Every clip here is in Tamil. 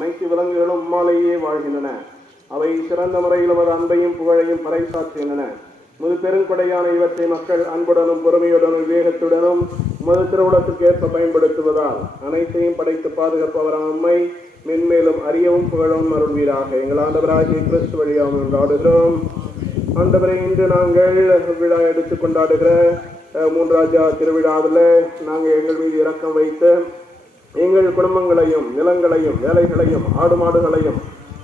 அனைத்து விலங்குகளும் உம்மாலேயே வாழ்கின்றன. அவை சிறந்த முறையில் உமது அன்பையும் புகழையும் பறைசாற்றுகின்றன. உமது பெருங்கொடையான இவற்றை மக்கள் அன்புடனும் பொறுமையுடனும் விவேகத்துடனும் உமது திருவுளத்துக்கு ஏற்ப பயன்படுத்துவதால் அனைத்தையும் படைத்து பாதுகாப்பவரான உம்மை மென்மேலும் அறியவும் புகழவும் அருள்வீராக. எங்கள் ஆண்டவராகிய கிறிஸ்து வழியாக கொண்டாடுகிறோம். ஆண்டவரை, இன்று நாங்கள் விழா எடுத்து கொண்டாடுகிற மூன்றாஜா திருவிழாவில் நாங்கள் எங்கள் மீது இரக்கம் வைத்து எங்கள் குடும்பங்களையும் நிலங்களையும் வேலைகளையும் ஆடு மாடுகளையும்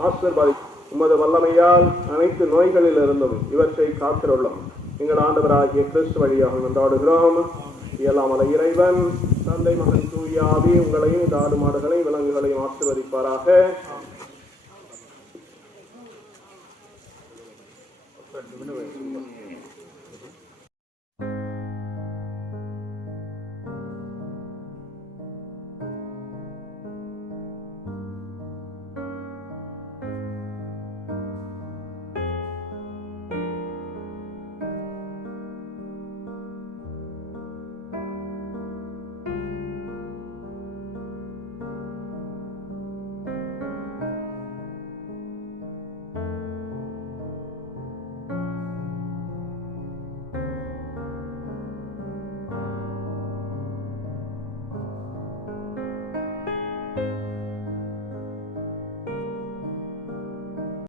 ஆசீர்வாதி உமது வல்லமையால் அனைத்து நோய்களில் இருந்தும் இவற்றை காத்திருள்ளோம். எங்கள் ஆண்டவராகிய கிறிஸ்து வழியாக கொண்டாடுகிறோம். எல்லாம் அல்ல இறைவன் தந்தை மகன் தூய ஆவி உங்களையும் இந்த ஆடு மாடுகளையும் விலங்குகளையும் ஆசீர்வதிப்பாராக. Good.